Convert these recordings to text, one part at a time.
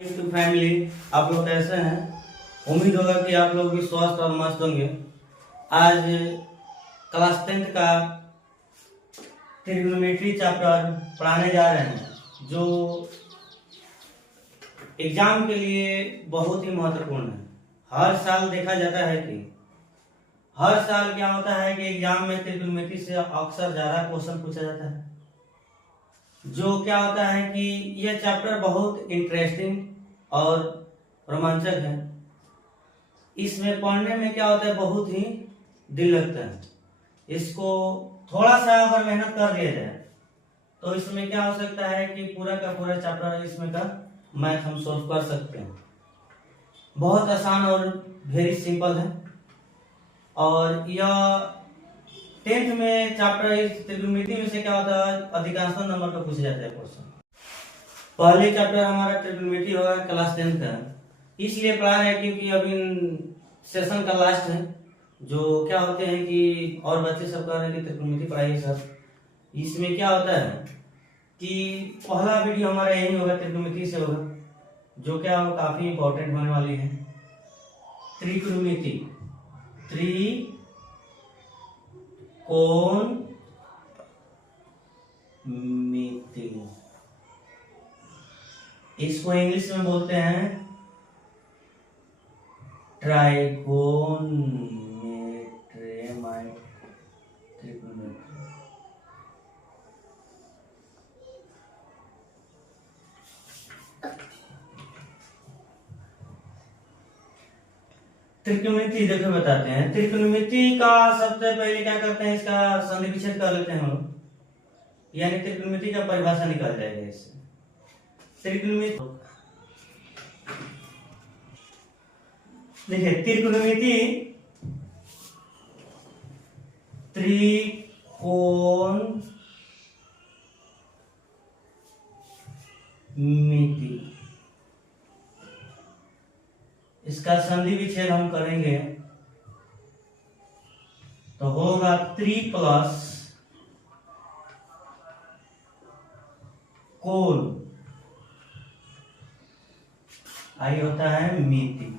YouTube family, आप लोग कैसे हैं? उम्मीद होगा कि आप लोग भी स्वस्थ और मस्त होंगे। आज क्लास 10th का ट्रिग्नोमेट्री चैप्टर पढ़ाने जा रहे हैं, जो एग्जाम के लिए बहुत ही महत्वपूर्ण है। हर साल देखा जाता है कि हर साल क्या होता है कि एग्जाम में ट्रिग्नोमेट्री से अक्सर ज्यादा क्वेश्चन पूछा जाता है। जो क्या होता है कि यह चैप्टर बहुत इंटरेस्टिंग और रोमांचक है। इसमें पढ़ने में क्या होता है, बहुत ही दिल लगता है। इसको थोड़ा सा अगर मेहनत कर लिया जाए तो इसमें क्या हो सकता है कि पूरा का पूरा चैप्टर इसमें का मैथ हम सॉल्व कर सकते हैं। बहुत आसान और वेरी सिंपल है। और यह 10th में चैप्टर इस ट्रिग्नोमेट्री में से क्या होता है, अधिकांश नंबर पर पूछा जाता है क्वेश्चन। पहले चैप्टर हमारा ट्रिग्नोमेट्री होगा क्लास 10th का, इसलिए पढ़ा रहे हैं क्योंकि अभी सेशन का लास्ट है। जो क्या होते हैं कि और बच्चे सब कह रहे हैं कि ट्रिग्नोमेट्री पढ़ाइए सर। इसमें क्या होता है कि पहला वीडियो हमारा यही होगा, ट्रिग्नोमेट्री से होगा, जो क्या हो काफी इंपॉर्टेंट होने वाली है। त्रिकोणमिति, त्रिकोणमिति, इसको इंग्लिश में बोलते हैं त्रिकोणमिति। देखो बताते हैं त्रिकोणमिति का। सबसे पहले क्या करते हैं, इसका संधि विच्छेद कर लेते हैं हम लोग, यानी त्रिकोणमिति का परिभाषा निकल जाएगा इससे। त्रिकोणमिति देखिए, त्रिकोणमिति त्रिकोणमिति, इसका संधि विच्छेद हम करेंगे तो होगा 3 प्लस कोण, आई होता है मिति।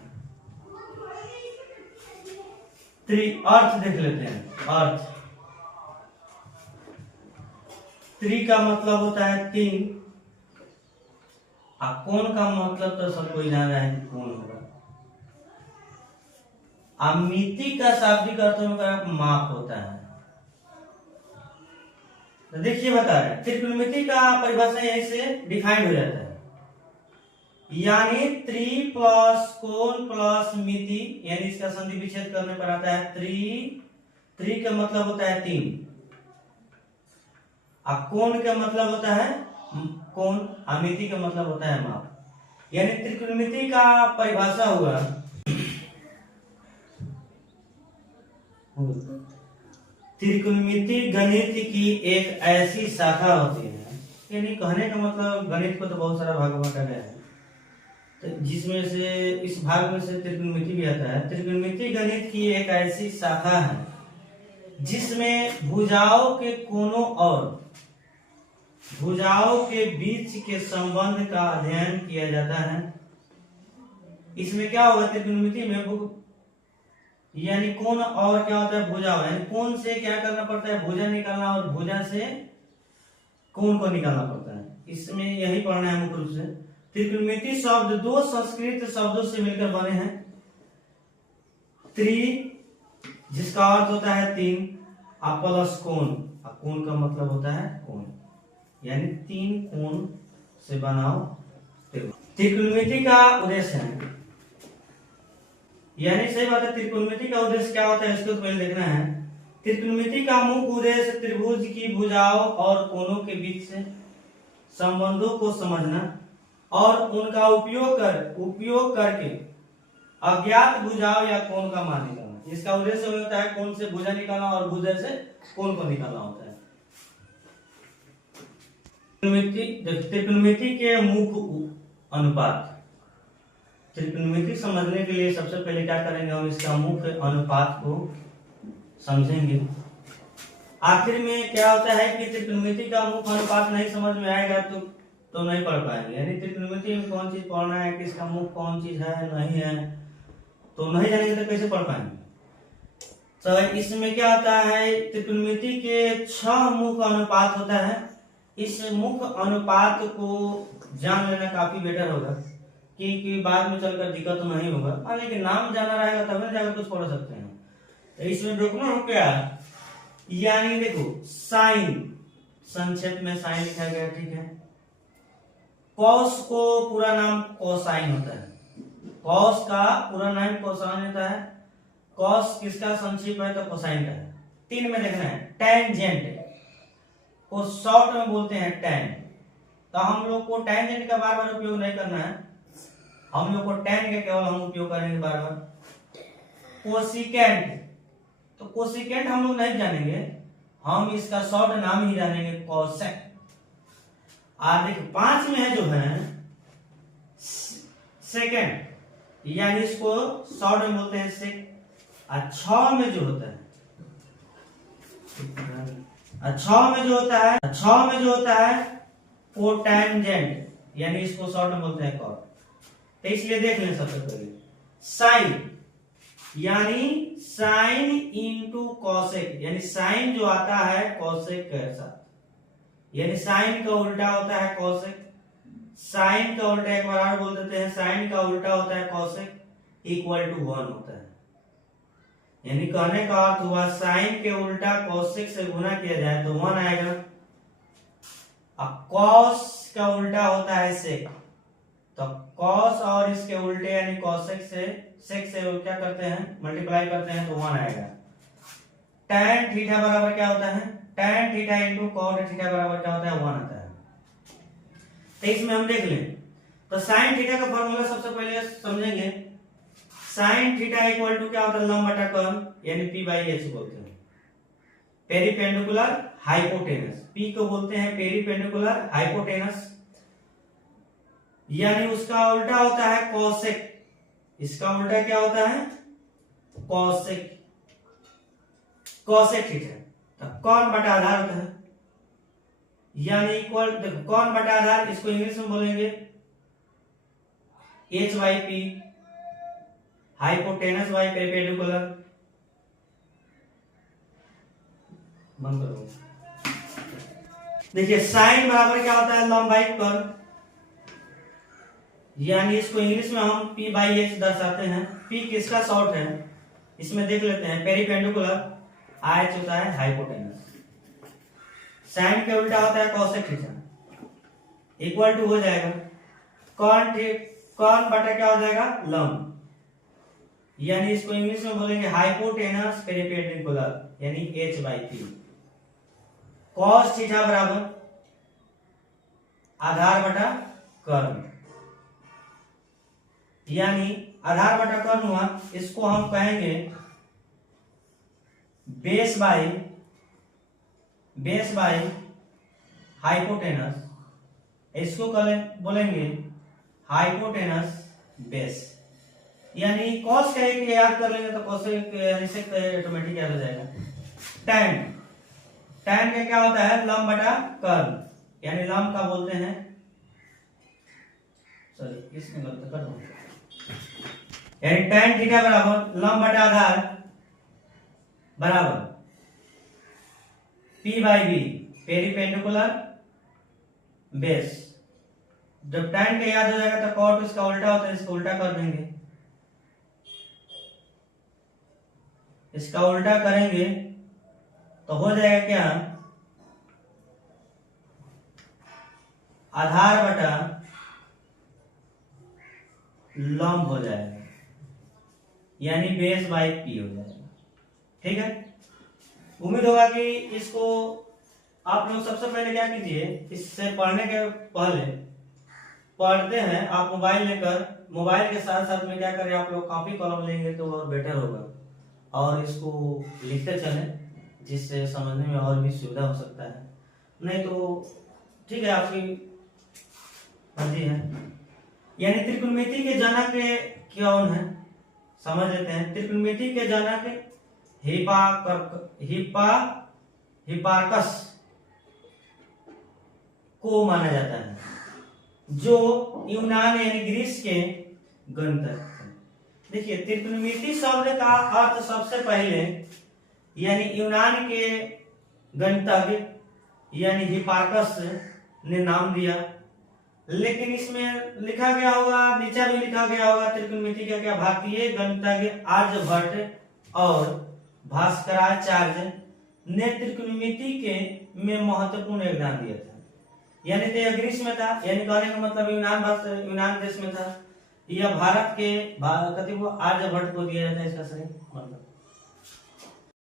अर्थ देख लेते हैं। अर्थ, 3 का मतलब होता है 3, और कोण का मतलब तो सब कोई जान रहा है कि कोण होगा। मिति का शाब्दिक अर्थ में माप होता है। तो देखिए बता रहे हैं, त्रिकोणमिति का परिभाषा यहीं से डिफाइंड हो जाता है, यानी 3 प्लस कोण प्लस मिति, यानी इसका संधि विच्छेद करने पर आता है 3 का मतलब होता है 3, और कोण का मतलब होता है कोण, और मिति का मतलब होता है माप। यानी त्रिकोणमिति का परिभाषा हुआ त्रिकोणमिति गणित की एक ऐसी शाखा होती है, यानी कहने का मतलब गणित को तो बहुत सारा भाग बांटा गया है, तो जिसमें से इस भाग में से त्रिकोणमिति भी आता है। त्रिकोणमिति गणित की एक ऐसी शाखा है जिसमें भुजाओं के कोणों और भुजाओं के बीच के संबंध का अध्ययन किया जाता है। इसमें क्या होगा, त्रिकोणमिति में यानी कोण और क्या होता है, भुजा, यानी कोण से क्या करना पड़ता है, भुजा निकालना, और भुजा से कोण को निकालना पड़ता है। इसमें यही पढ़ना है मुख्य रूप से। त्रिकोणमिति शब्द 2 संस्कृत शब्दों से मिलकर बने हैं। त्रि, जिसका अर्थ होता है 3, और प्लस कोण, और कोण का मतलब होता है कोण, यानी 3 कोण से बनाओ त्रिकोणमिति का उद्देश्य है। यानी सही बात है, त्रिकोणमिति का उद्देश्य क्या होता है इसको तो पहले देखना है। त्रिकोणमिति का मुख्य उद्देश्य त्रिभुज की भुजाओं और कोणों के बीच से संबंधों को समझना और उनका उपयोग करके अज्ञात भुजाओं या कोण का मान निकालना। इसका उद्देश्य होता है कोण से भुजा निकालना और भुजा से कोण को निकालना होता है। त्रिकोणमिति के मुख्य अनुपात। त्रिकोणमिति समझने के लिए सबसे पहले क्या करेंगे, हम इसका मुख्य अनुपात को समझेंगे। आखिर में क्या होता है कि त्रिकोणमिति का मुख्य अनुपात नहीं समझ में आएगा तो तो नहीं पढ़ पाएंगे। यानी त्रिकोणमिति में कौन चीज पढ़ना है, किसका मुख कौन चीज है नहीं है, तो नहीं जानेंगे तो कैसे पढ़ पाएंगे। तो इसमें क्या होता है, त्रिकोणमिति के 6 मुख अनुपात होता है। इस मुख अनुपात को जान लेना काफी बेटर होगा कि बाद में चलकर दिक्कत नहीं होगा। मान लीजिए नाम जाना रहेगा तब ना जाकर कुछ पढ़ सकते हैं। तो इसमें देखना हो क्या, यानी देखो साइन, संक्षेप में साइन लिखा गया, ठीक है। कॉस को पूरा नाम कोसाइन होता है, कॉस का पूरा नाम कोसाइन होता है। कॉस किसका संक्षेप है, तो कोसाइन का है। 3 में देखना है टेंजेंट को शॉर्ट में बोलते हैं टैन। तो हम लोग को टेंजेंट का बार बार उपयोग नहीं करना है, हम लोग को टैन का केवल हम उपयोग करेंगे बार बार। कोसिकेंट, तो कोसिकेंट हम लोग नहीं जानेंगे, हम इसका शॉर्ट नाम ही जानेंगे कोसेक। और देखो 5 में है जो है सेकेंड, यानी इसको शॉर्ट में बोलते हैं सेक। और 6 में जो होता है, 6 में जो होता है कोटेंजेंट, यानी इसको शॉर्ट में बोलते हैं कॉट। तो इसलिए देख लें सबसे पहले साइन, यानी साइन इंटू कॉसेक, यानी साइन जो आता है कॉसेक के साथ, यानी साइन का उल्टा होता है कॉसेक। साइन का उल्टा एक बार और बोल देते हैं, साइन का उल्टा होता है कॉसेक इक्वल टू 1 होता है। यानी कहने का अर्थ हुआ साइन के उल्टा कॉसेक से गुना किया जाए तो 1 आएगा। अब कॉस का उल्टा होता है सेक, तो कॉस और इसके उल्टे यानी कॉसेक से सेक से क्या करते हैं, मल्टीप्लाई करते हैं तो 1 आएगा। tan थीटा बराबर क्या होता है, tan theta into cot theta बराबर क्या होता है, 1 आता है। तो इसमें हम देख लें, तो साइन थीटा का फॉर्मूला सबसे पहले समझेंगे। साइन थीटा इक्वल टू क्या होता है, लंब बटा कर्ण, यानी पी बाई एच बोलते हैं। पेरिपेंडिकुलर हाइपोटेनस, पी को बोलते हैं पेरिपेंडिकुलर हाइपोटेनस, यानी उसका उल्टा होता है कॉसेक। इसका उल्टा क्या होता है, कॉसेक, कॉसेक थीटा। तो कौन बटा आधार होता है, यानी इक्वल, देखो कौन बटा आधार, इसको इंग्लिश में बोलेंगे H by P, hypotenuse by perpendicular. बंद करो। देखिए साइन बराबर क्या होता है, लंब बाई कर्ण, यानी इसको इंग्लिश में हम पी बाई एच दर्शाते हैं। पी किसका शॉर्ट है, इसमें देख लेते हैं, पेरिपेंडिकुलर, एच होता है हाइपोटेनस। साइन के उल्टा होता है कॉसेक थीटा, इक्वल टू हो जाएगा कौन बटा क्या हो जाएगा, लंब, यानी इसको इंग्लिश में बोलेंगे हाइपोटेनस पेरिपेंडिकुलर, यानी H by P. Cos theta बराबर आधार बटा कर्ण, यानी आधार बटा कर्ण हुआ, इसको हम कहेंगे बेस बाई हाइपोटेनस, इसको बोलेंगे हाइपोटेनस बेस। यानी कॉस का एक याद कर लेंगे तो कॉसेक यानी सेक ऑटोमेटिक याद हो जाएगा। tan का क्या होता है, लंब बटा कर्ण, यानी लंब का बोलते हैं, सॉरी इसमें गलत कर दूं, यानी tan थीटा बराबर लंब बटा आधार बराबर P बाई बी पेरिपेंडिकुलर बेस। जब tan का याद हो जाएगा तो कॉट इसका उल्टा होता है, इसको उल्टा कर देंगे, इसका उल्टा करेंगे तो हो जाएगा क्या, आधार बटा लंब हो जाएगा, यानी बेस बाई पी हो जाएगा। ठीक है, उम्मीद होगा कि इसको आप लोग सबसे पहले क्या कीजिए, इससे पढ़ने के पहले पढ़ते हैं आप मोबाइल लेकर, मोबाइल के साथ साथ में क्या करें, आप लोग कॉपी कलम लेंगे तो और बेटर होगा, और इसको लिखते चलें जिससे समझने में और भी सुविधा हो सकता है। नहीं तो ठीक है, आपकी मर्जी है। यानी त्रिकोणमिति के जनक कौन है, समझ लेते हैं। त्रिकोणमिति के जनक हिप्पार्कस को माना जाता है। जो यूनान यानी ग्रीस के गणितज्ञ थे। देखिए त्रिकोणमिति शब्द का अर्थ सबसे पहले यानी यूनान के गणितज्ञ यानी हिपार्कस ने नाम दिया, लेकिन इसमें लिखा गया होगा, नीचे भी लिखा गया होगा त्रिकोणमिति का क्या भारतीय गणितज्ञ आर्यभट्ट और भास्कराचार्य ने त्रिकोणमिति के में महत्वपूर्ण योगदान दिया था। यानी तो ग्रीस में था, यानी कहने का मतलब यूनान देश में था। यह भारत के आर्यभट्ट को दिया जाता है इसका सही मतलब।